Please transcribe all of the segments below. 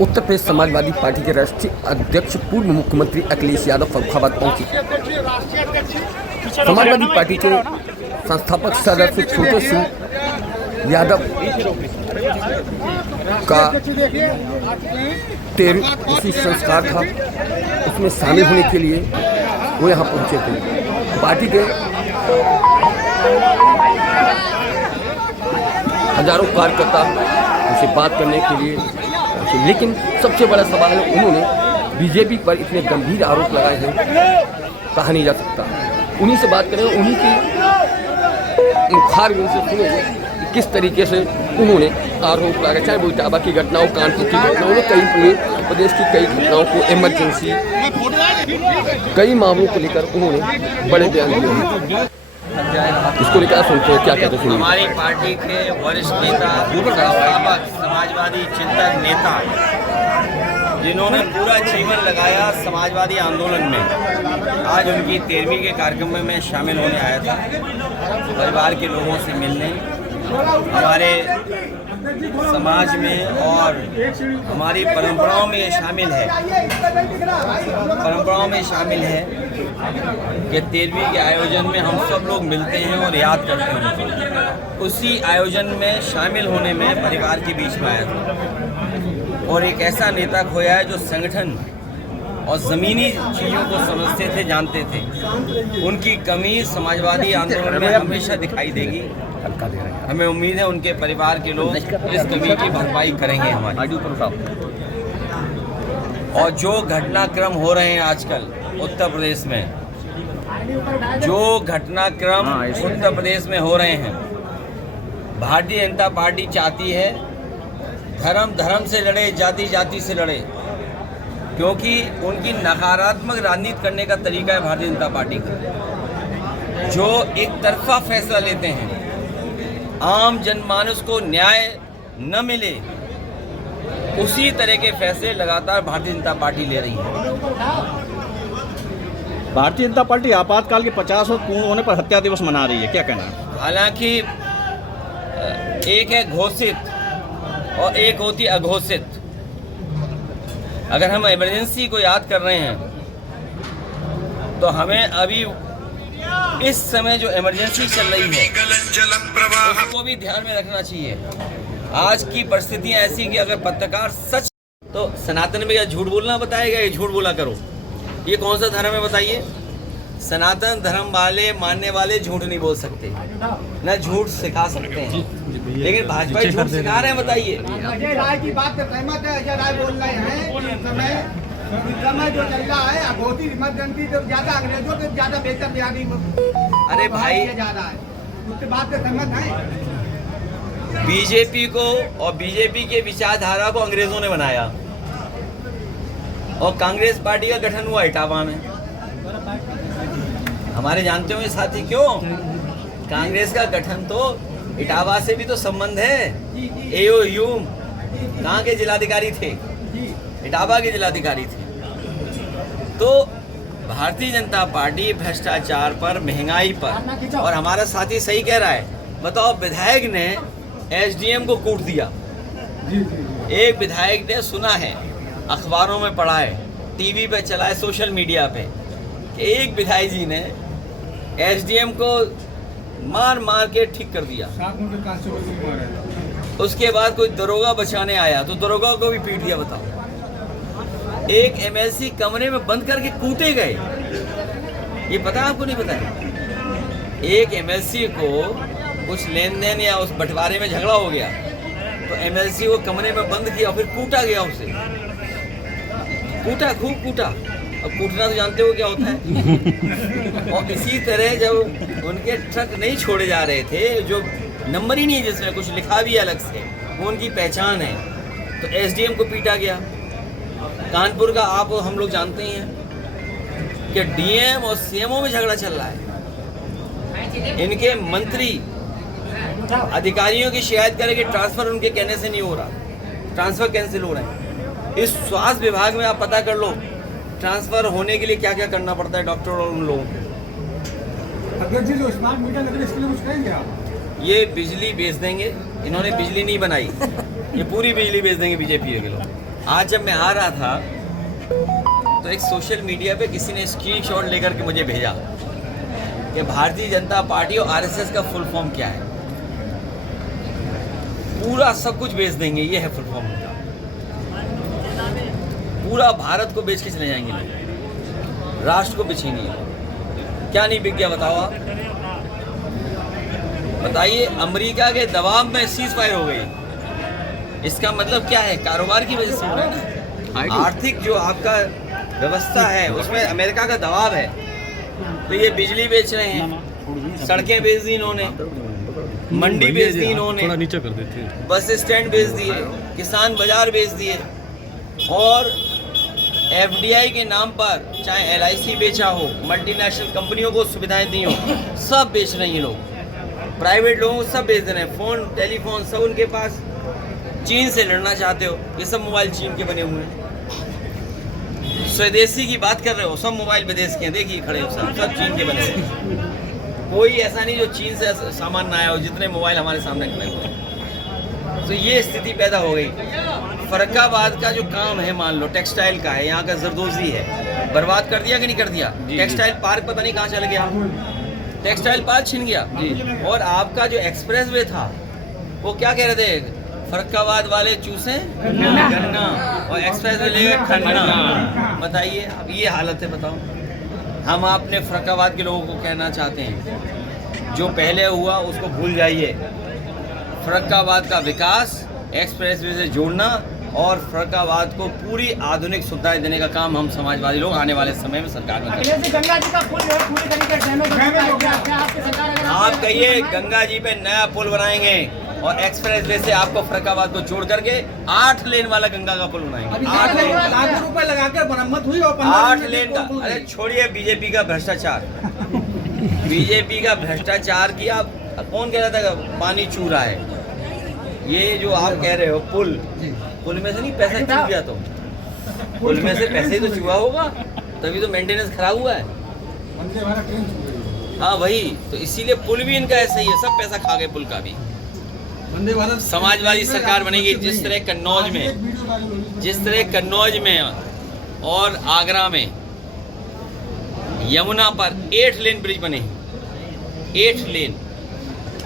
Uttar Pradesh Samajwadi party के राष्ट्रीय अध्यक्ष पूर्व मुख्यमंत्री अखिलेश यादव फर्रुखाबाद पहुंचे। समाजवादी पार्टी के संस्थापक सदस्य छोटे सिंह यादव का 13वीं संस्कार था, उसमें शामिल होने के लिए वो यहाँ पहुंचे थे। पार्टी के हजारों कार्यकर्ता उनसे बात करने के लिए, लेकिन सबसे बड़ा सवाल है उन्होंने बीजेपी पर इतने गंभीर आरोप लगाए हैं, कहा नहीं जा सकता। उन्हीं से बात करें, उन्हीं की मुखार से सुनेंगे कि किस तरीके से उन्होंने आरोप लगाए, चाहे वो इटावा की घटना हो, कानपुर की घटना हो, कई पूरे प्रदेश की कई घटनाओं को, इमरजेंसी, कई मामलों को लेकर उन्होंने बड़े बयान दिए हैं। इसको लेकर सुनते हैं, क्या कहते हैं। हमारी पार्टी के वरिष्ठ नेता, संस्थापक, समाजवादी चिंतक नेता, जिन्होंने पूरा जीवन लगाया समाजवादी आंदोलन में, आज उनकी 13वीं के कार्यक्रम में मैं शामिल होने आया था, परिवार के लोगों से मिलने। हमारे समाज में और हमारी परंपराओं में ये शामिल है, कि 13वीं के आयोजन में हम सब लोग मिलते हैं और याद करते हैं। उसी आयोजन में शामिल होने में परिवार के बीच में आया था और एक ऐसा नेता खोया है जो संगठन और ज़मीनी चीज़ों को समझते थे, जानते थे। उनकी कमी समाजवादी आंदोलन में हमेशा दिखाई देगी। हमें उम्मीद है उनके परिवार के लोग इस कमी की भरपाई करेंगे हमारी। और जो घटनाक्रम हो रहे हैं आजकल उत्तर प्रदेश में, जो घटनाक्रम उत्तर प्रदेश में हो रहे हैं, भारतीय जनता पार्टी चाहती है धर्म धर्म से लड़े, जाति जाति से लड़े, क्योंकि उनकी नकारात्मक राजनीति करने का तरीका है भारतीय जनता पार्टी का, जो एक तरफा फैसला लेते हैं। आम जनमानस को न्याय न मिले, उसी तरह के फैसले लगातार भारतीय जनता पार्टी ले रही है। भारतीय जनता पार्टी आपातकाल के 50 वर्ष पूर्ण होने पर हत्या दिवस मना रही है, क्या कहना है? हालांकि एक है घोषित और एक होती अघोषित। अगर हम इमरजेंसी को याद कर रहे हैं तो हमें अभी इस समय जो इमरजेंसी चल रही है उसको भी ध्यान में रखना चाहिए। आज की परिस्थितियां ऐसी कि अगर पत्रकार सच, तो सनातन में या झूठ बोलना बताएगा, ये झूठ बोला करो, ये कौन सा धर्म है बताइए? सनातन धर्म वाले मानने वाले झूठ नहीं बोल सकते, न झूठ सिखा सकते हैं, लेकिन भाजपा झूठ सिखा रहे हैं। बताइए। अजय राय की बात से सहमत है। अजय राय बोल रहे हैं कि इस समय जो चल रहा है अघोषित इमरजेंसी, जो ज्यादा अंग्रेजों से ज्यादा बेहतर तैयारी अरे भाई, जा रहा है, उसके बात से सहमत है। बीजेपी को और बीजेपी के विचारधारा को अंग्रेजों ने बनाया और कांग्रेस पार्टी का गठन हुआ इटावा में। हमारे जानते होंगे साथी, क्यों कांग्रेस का गठन तो इटावा से भी तो संबंध है। एओ ह्यूम कहाँ के जिलाधिकारी थे? इटावा के जिलाधिकारी थे। तो भारतीय जनता पार्टी भ्रष्टाचार पर, महंगाई पर, और हमारा साथी सही कह रहा है। बताओ, विधायक ने एसडीएम को कूट दिया। एक विधायक ने, सुना है, अखबारों में पढ़ा है, टीवी पे चला है, सोशल मीडिया पे, कि एक विधायक जी ने एसडीएम को मार मार के ठीक कर दिया। उसके बाद कोई दरोगा बचाने आया तो दरोगा को भी पीट दिया। बताओ, एक एमएलसी कमरे में बंद करके कूटे गए। ये पता आपको? नहीं पता है? एक एमएलसी को कुछ लेन देन या उस बंटवारे में झगड़ा हो गया तो एमएलसी को कमरे में बंद किया, फिर कूटा गया, उसे कूटा, खूब कूटा। अब कूटना तो जानते हो क्या होता है। और इसी तरह जब उनके ट्रक नहीं छोड़े जा रहे थे, जो नंबर ही नहीं है जिसमें कुछ लिखा भी अलग से, वो उनकी पहचान है, तो एसडीएम को पीटा गया। कानपुर का आप हम लोग जानते ही हैं कि डीएम और सीएमओ में झगड़ा चल रहा है। इनके मंत्री अधिकारियों की शिकायत करें कि ट्रांसफर उनके कहने से नहीं हो रहा, ट्रांसफर कैंसिल हो रहे हैं। इस स्वास्थ्य विभाग में आप पता कर लो, ट्रांसफर होने के लिए क्या क्या करना पड़ता है डॉक्टर और उन लोगों को। अध्यक्ष जी, जो स्मार्ट मीटर लग रहे हैं, इसके लिए कुछ कहेंगे आप? ये बिजली बेच देंगे, इन्होंने बिजली नहीं बनाई, ये पूरी बिजली बेच देंगे बीजेपी के लोग। आज जब मैं आ रहा था तो एक सोशल मीडिया पे किसी ने स्क्रीनशॉट लेकर के मुझे भेजा कि भारतीय जनता पार्टी और आरएसएस का फुल फॉर्म क्या है। पूरा सब कुछ बेच देंगे, ये है फुल फॉर्म। पूरा भारत को बेच के चले जाएंगे लोग, राष्ट्र को बेचेंगे। क्या नहीं बिक गया बताओ आप? बताइए, अमेरिका के दबाव में सीज फायर हो गई। इसका मतलब क्या है? कारोबार की वजह से हो रहा है ना। आर्थिक जो आपका व्यवस्था है उसमें अमेरिका का दबाव है। तो ये बिजली बेच रहे हैं, सड़कें बेच दी इन्होंने, मंडी बेच दी इन्होंने, नीचे कर देते, बस स्टैंड बेच दिए, किसान बाजार बेच दिए, और एफडीआई के नाम पर चाहे एलआईसी बेचा हो, मल्टीनेशनल कंपनियों को सुविधाएं दी हो, सब बेच रहे हैं ये लोग। प्राइवेट लोगों को सब बेच रहे हैं, फ़ोन टेलीफोन सब उनके पास। चीन से लड़ना चाहते हो, ये सब मोबाइल चीन के बने हुए हैं। स्वदेशी की बात कर रहे हो, सब मोबाइल विदेश के हैं, देखिए खड़े हो, सब चीन के बने हैं। कोई ऐसा नहीं जो चीन से सामान ना आया हो, जितने मोबाइल हमारे सामने खड़े हुए। तो ये स्थिति पैदा हो गई। फर्रुखाबाद का जो काम है, मान लो टेक्सटाइल का है, यहाँ का जरदोजी है, बर्बाद कर दिया कि नहीं कर दिया? टेक्सटाइल पार्क पता नहीं कहाँ चल गया, टेक्सटाइल पार्क छिन गया। और आपका जो एक्सप्रेस वे था वो क्या कह रहे थे? फर्रुखाबाद वाले चूसे गन्ना और एक्सप्रेस वे लेकर ठंडा। बताइए, अब ये हालत है। बताओ, हम अपने फर्रुखाबाद के लोगों को कहना चाहते हैं, जो पहले हुआ उसको भूल जाइए। फर्रुखाबाद का विकास एक्सप्रेस वे से जोड़ना और फर्रुखाबाद को पूरी आधुनिक सुविधाएं देने का काम हम समाजवादी लोग आने वाले समय में सरकार में करेंगे। गंगा जी का पुल जो है पूरी तरीके से डैमेज हो गया। क्या आपकी सरकार अगर आप कहिए गंगा जी पे नया पुल बनाएंगे और एक्सप्रेस वे से आपको फर्रुखाबाद को जोड़ करके 8 लेन वाला गंगा का पुल बनाएंगे। 8 लेन, लाख रुपए लगाकर मरम्मत हुई और 8 लेन का। अरे छोड़िए बीजेपी का भ्रष्टाचार, बीजेपी का भ्रष्टाचार किया। कौन कह रहा था पानी चू रहा है? ये जो आप कह रहे हो पुल में से नहीं पैसा चूक गया, तो पुल में से पैसे तो चुआ होगा, तभी तो मेंटेनेंस खराब हुआ है। हाँ वही तो, इसीलिए पुल भी इनका ऐसा ही है, सब पैसा खा गए पुल का भी। समाजवादी सरकार बनेगी। जिस तरह कन्नौज में और आगरा में यमुना पर 8 लेन ब्रिज बने हैं। 8 लेन,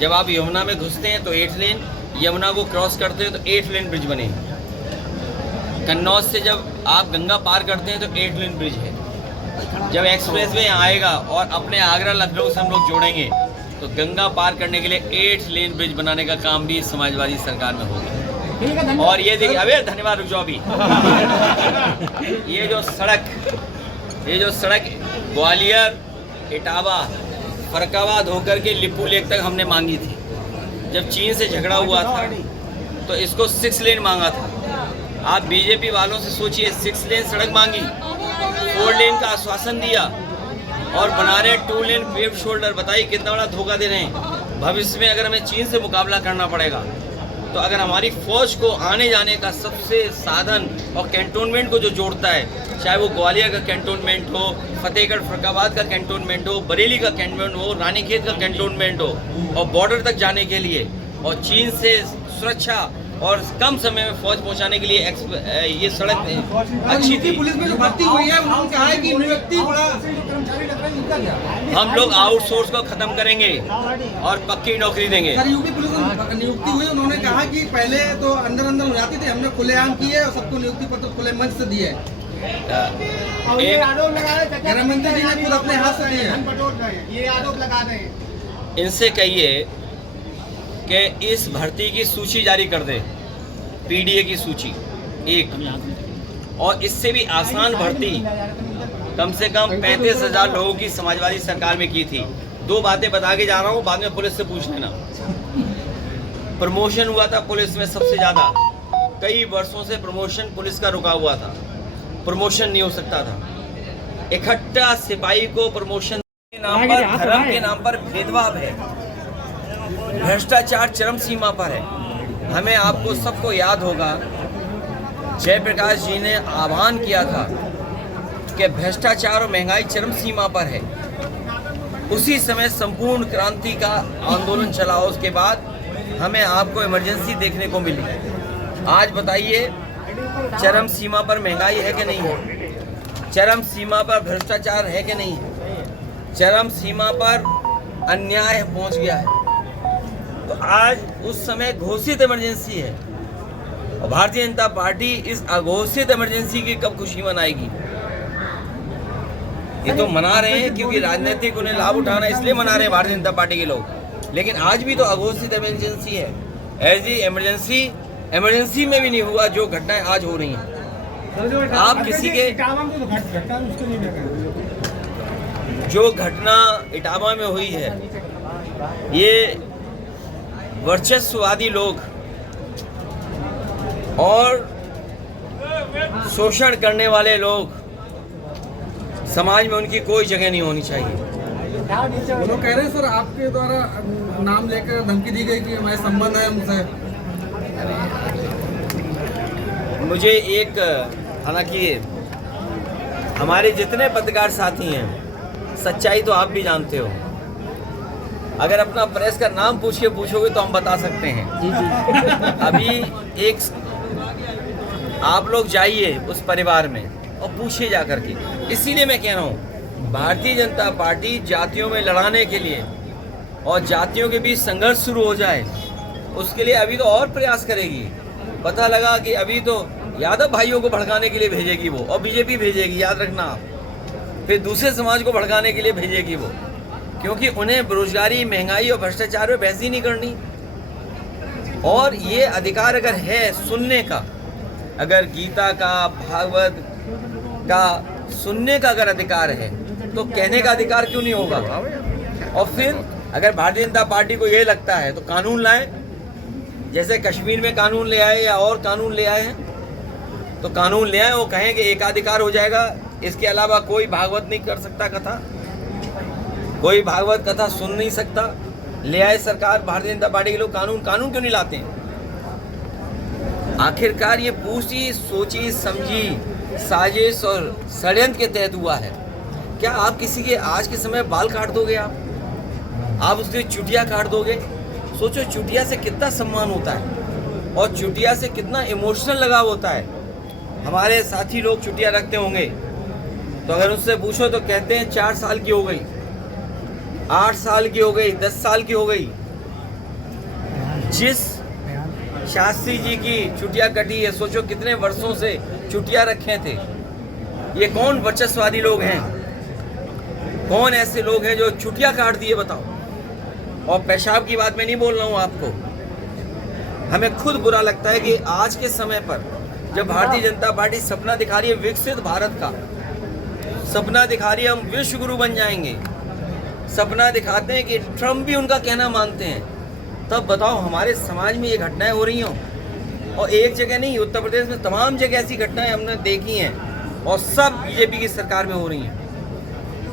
जब आप यमुना में घुसते हैं तो 8 लेन, यमुना को क्रॉस करते हैं तो 8 लेन ब्रिज बने हैं। कन्नौज से जब आप गंगा पार करते हैं तो 8 लेन ब्रिज है। जब एक्सप्रेस वे आएगा और अपने आगरा लखनऊ से हम लोग जोड़ेंगे तो गंगा पार करने के लिए 8 लेन ब्रिज बनाने का काम भी समाजवादी सरकार में होगा। और ये देखिए, अबे धन्यवाद, रुक जाओ अभी। ये जो सड़क ग्वालियर, इटावा, फर्रुखाबाद होकर के लिपू लेक तक हमने मांगी थी। जब चीन से झगड़ा हुआ था तो इसको 6 लेन मांगा था। आप बीजेपी वालों से सोचिए, 6 लेन सड़क मांगी, 4 लेन का आश्वासन दिया और बना रहे 2 लेन पेव्ड शोल्डर। बताइए कितना बड़ा धोखा दे रहे हैं। भविष्य में अगर हमें चीन से मुकाबला करना पड़ेगा तो अगर हमारी फौज को आने जाने का सबसे साधन और कैंटोनमेंट को जो जोड़ता है, चाहे वो ग्वालियर का कैंटोनमेंट हो, फतेहगढ़ फर्रुखाबाद का कैंटोनमेंट हो, बरेली का कैंटोनमेंट हो, रानीखेत का कैंटोनमेंट हो, और बॉर्डर तक जाने के लिए और चीन से सुरक्षा और कम समय में फौज पहुंचाने के लिए ये सड़क अच्छी थी। पुलिस में जो भर्ती हुई है उन्होंने कहा है कि नियुक्ति बड़ा, हम लोग आउटसोर्स को खत्म करेंगे और पक्की नौकरी देंगे। यूपी पुलिस में नियुक्ति हुई, उन्होंने कहा कि पहले तो अंदर हो जाती थी, हमने खुलेआम किए और सबको नियुक्ति पत्र खुले मंच से दिए। गृह मंत्री जी ने खुद अपने हाथ से दिए। ये आरोप लगा रहे हैं। इनसे कहिए कि इस भर्ती की सूची जारी कर दे, पीडीए की सूची एक, और इससे भी आसान भर्ती कम से कम 35,000 लोगों की समाजवादी सरकार में की थी। 2 बातें बता के जा रहा हूँ, बाद में पुलिस से पूछ लेना। प्रमोशन हुआ था पुलिस में सबसे ज़्यादा, कई वर्षों से प्रमोशन पुलिस का रुका हुआ था, प्रमोशन नहीं हो सकता था। इकट्ठा सिपाही को प्रमोशन के नाम पर, धर्म के नाम पर भेदभाव है, भ्रष्टाचार चरम सीमा पर है। हमें आपको सबको याद होगा, जयप्रकाश जी ने आह्वान किया था कि भ्रष्टाचार और महंगाई चरम सीमा पर है। उसी समय संपूर्ण क्रांति का आंदोलन चला, उसके बाद हमें आपको इमरजेंसी देखने को मिली। आज बताइए चरम सीमा पर महंगाई है कि नहीं है, चरम सीमा पर भ्रष्टाचार है कि नहीं है, चरम सीमा पर अन्याय पहुंच गया है। तो आज उस समय घोषित इमरजेंसी है और भारतीय जनता पार्टी इस अघोषित इमरजेंसी की कब खुशी मनाएगी? ये तो मना रहे हैं क्योंकि राजनीतिक उन्हें लाभ उठाना इसलिए मना रहे हैं भारतीय जनता पार्टी के लोग, लेकिन आज भी तो अघोषित इमरजेंसी है। ऐसी इमरजेंसी में भी नहीं हुआ जो घटनाएं आज हो रही हैं। आप किसी के जो घटना इटावा में हुई है, ये वर्चस्ववादी लोग और शोषण करने वाले लोग, समाज में उनकी कोई जगह नहीं होनी चाहिए। वो लोग कह रहे हैं सर आपके द्वारा नाम लेकर धमकी दी गई कि हमारे संबंध है हमसे। मुझे एक, हालांकि हमारे जितने पत्रकार साथी हैं, सच्चाई तो आप भी जानते हो। अगर अपना प्रेस का नाम पूछोगे तो हम बता सकते हैं। अभी एक आप लोग जाइए उस परिवार में और पूछिए जा करके। इसीलिए मैं कह रहा हूँ भारतीय जनता पार्टी जातियों में लड़ाने के लिए और जातियों के बीच संघर्ष शुरू हो जाए, उसके लिए अभी तो और प्रयास करेगी। पता लगा कि अभी तो यादव भाइयों को भड़काने के लिए भेजेगी वो, और बीजेपी भेजेगी, याद रखना आप। फिर दूसरे समाज को भड़काने के लिए भेजेगी वो, क्योंकि उन्हें बेरोजगारी, महंगाई और भ्रष्टाचार में बहस ही नहीं करनी। और ये अधिकार अगर है सुनने का, अगर गीता का, भागवत का सुनने का अगर अधिकार है, तो कहने का अधिकार क्यों नहीं होगा? और फिर अगर भारतीय जनता पार्टी को ये लगता है तो कानून लाए, जैसे कश्मीर में कानून ले आए या और कानून ले आए हैं, तो कानून ले आए। वो कहें कि एकाधिकार हो जाएगा, इसके अलावा कोई भागवत नहीं कर सकता कथा, कोई भागवत कथा सुन नहीं सकता। ले आए सरकार, भारतीय जनता पार्टी के लोग कानून क्यों नहीं लाते हैं? आखिरकार ये पूछी सोची समझी साजिश और षड्यंत्र के तहत हुआ है। क्या आप किसी के आज के समय बाल काट दोगे? आप उसकी चुटिया काट दोगे? सोचो चुटिया से कितना सम्मान होता है और चुटिया से कितना इमोशनल लगाव होता है। हमारे साथी लोग चुटिया रखते होंगे, तो अगर उससे पूछो तो कहते हैं 4 साल की हो गई, 8 साल की हो गई, 10 साल की हो गई। जिस शास्त्री जी की चुटिया कटी है, सोचो कितने वर्षों से चुटिया रखे थे। ये कौन वर्चस्ववादी लोग हैं? कौन ऐसे लोग हैं जो चुटिया काट दिए? बताओ। और पेशाब की बात मैं नहीं बोल रहा हूँ आपको। हमें खुद बुरा लगता है कि आज के समय पर जब भारतीय जनता पार्टी सपना दिखा रही है विकसित भारत का, सपना दिखा रही है हम विश्व गुरु बन जाएंगे, सपना दिखाते हैं कि ट्रम्प भी उनका कहना मानते हैं, तब बताओ हमारे समाज में ये घटनाएं हो रही हों। और एक जगह नहीं, उत्तर प्रदेश में तमाम जगह ऐसी घटनाएं हमने देखी हैं और सब बीजेपी की सरकार में हो रही हैं।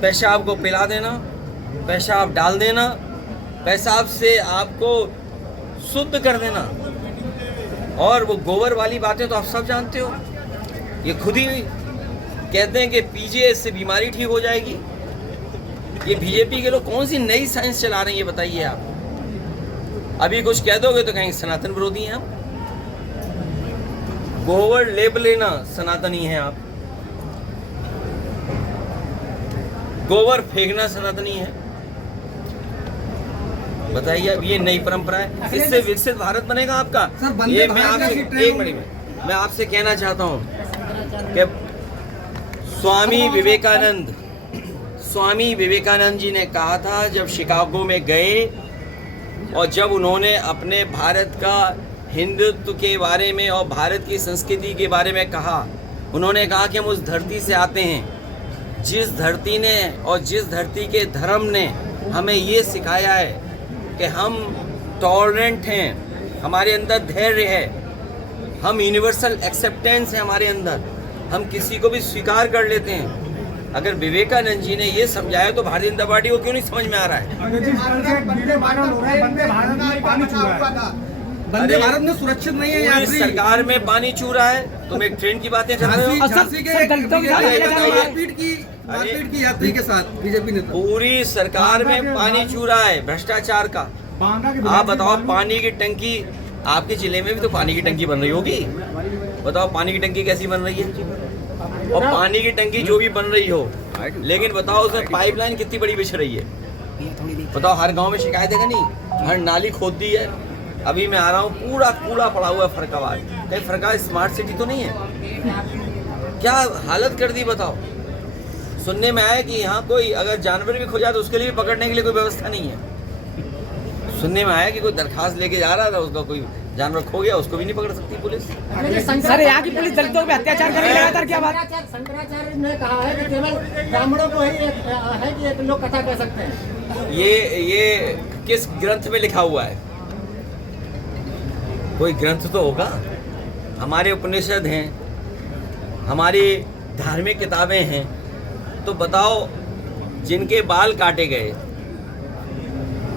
पेशाब को पिला देना, पेशाब डाल देना, पेशाब से आपको शुद्ध कर देना, और वो गोबर वाली बातें तो आप सब जानते हो। ये खुद ही कहते हैं कि पीजिए, इससे बीमारी ठीक हो जाएगी। ये बीजेपी के लोग कौन सी नई साइंस चला रहे हैं, ये बताइए आप। अभी कुछ कह दोगे तो कहेंगे सनातन विरोधी हैं आप। गोबर लेप लेना सनातनी हैं आप, गोबर फेंकना सनातनी है। बताइए, अब ये नई परंपरा है, इससे विकसित भारत बनेगा आपका? ये मैं आपसे एक मिनट में मैं आपसे कहना चाहता हूँ कि स्वामी विवेकानंद जी ने कहा था, जब शिकागो में गए और जब उन्होंने अपने भारत का हिंदुत्व के बारे में और भारत की संस्कृति के बारे में कहा, उन्होंने कहा कि हम उस धरती से आते हैं जिस धरती ने और जिस धरती के धर्म ने हमें ये सिखाया है कि हम टॉलरेंट हैं, हमारे अंदर धैर्य है, हम यूनिवर्सल एक्सेप्टेंस है हमारे अंदर, हम किसी को भी स्वीकार कर लेते हैं। अगर विवेकानंद जी ने ये समझाया तो भारतीय जनता पार्टी को क्यों नहीं समझ में आ रहा है? वंदे भारत में सुरक्षित नहीं है यात्री। सरकार में पानी चू रहा है, तुम एक ट्रेन की बातें कर रहे हो। मारपीट की यात्री के साथ बीजेपी ने पूरी सरकार में पानी चू रहा है भ्रष्टाचार का। आप बताओ, पानी की टंकी आपके जिले में भी तो पानी की टंकी बन रही होगी, बताओ पानी की टंकी कैसी बन रही है, और पानी की टंकी जो भी बन रही हो, लेकिन बताओ उसमें पाइपलाइन कितनी बड़ी बिछ रही है। बताओ हर गांव में शिकायत है कि नहीं, हर नाली खोद दी है। अभी मैं आ रहा हूँ, पूरा कूड़ा पड़ा हुआ है फरकाबाद। कहीं फरका स्मार्ट सिटी तो नहीं है? क्या हालत कर दी बताओ। सुनने में आया कि यहाँ कोई अगर जानवर भी खो जाए तो उसके लिए भी पकड़ने के लिए कोई व्यवस्था नहीं है। सुनने में आया कि कोई दरखास्त लेके जा रहा था, उसका कोई जानवर खो गया, उसको भी नहीं पकड़ सकती पुलिस। सर यहाँ की पुलिस दलितों पे अत्याचार कर रही है लगातार, क्या बात? शंकराचार्य ने कहा है कि केवल ब्राह्मणों को ही है कि एक लोग कथा कह सकते हैं। ये किस ग्रंथ में लिखा हुआ है? कोई ग्रंथ तो होगा। हमारे उपनिषद हैं, हमारी धार्मिक किताबें हैं। तो बताओ, जिनके बाल काटे गए,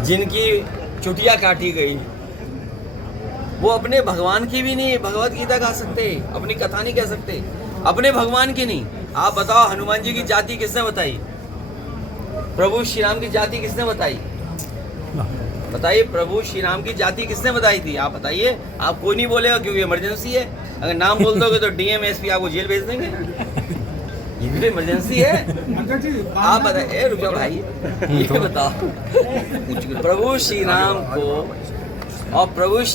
जिनकी चुटिया काटी गई, वो अपने भगवान की भी नहीं भगवत गीता गा सकते, अपनी कथा नहीं कह सकते, अपने भगवान की नहीं। आप बताओ, हनुमान जी की जाति किसने बताई? प्रभु श्री राम की जाति किसने बताई? बताइए, प्रभु श्री राम की जाति किसने बताई थी? आप बताइए। आप कोई नहीं बोलेगा क्योंकि इमरजेंसी है। अगर नाम बोल दोगे तो डीएम एसपी आपको जेल भेज देंगे। ये भी तो इमरजेंसी है। आप बताइए, रुको भाई, ये बताओ, प्रभु श्री राम को और प्रभु श्री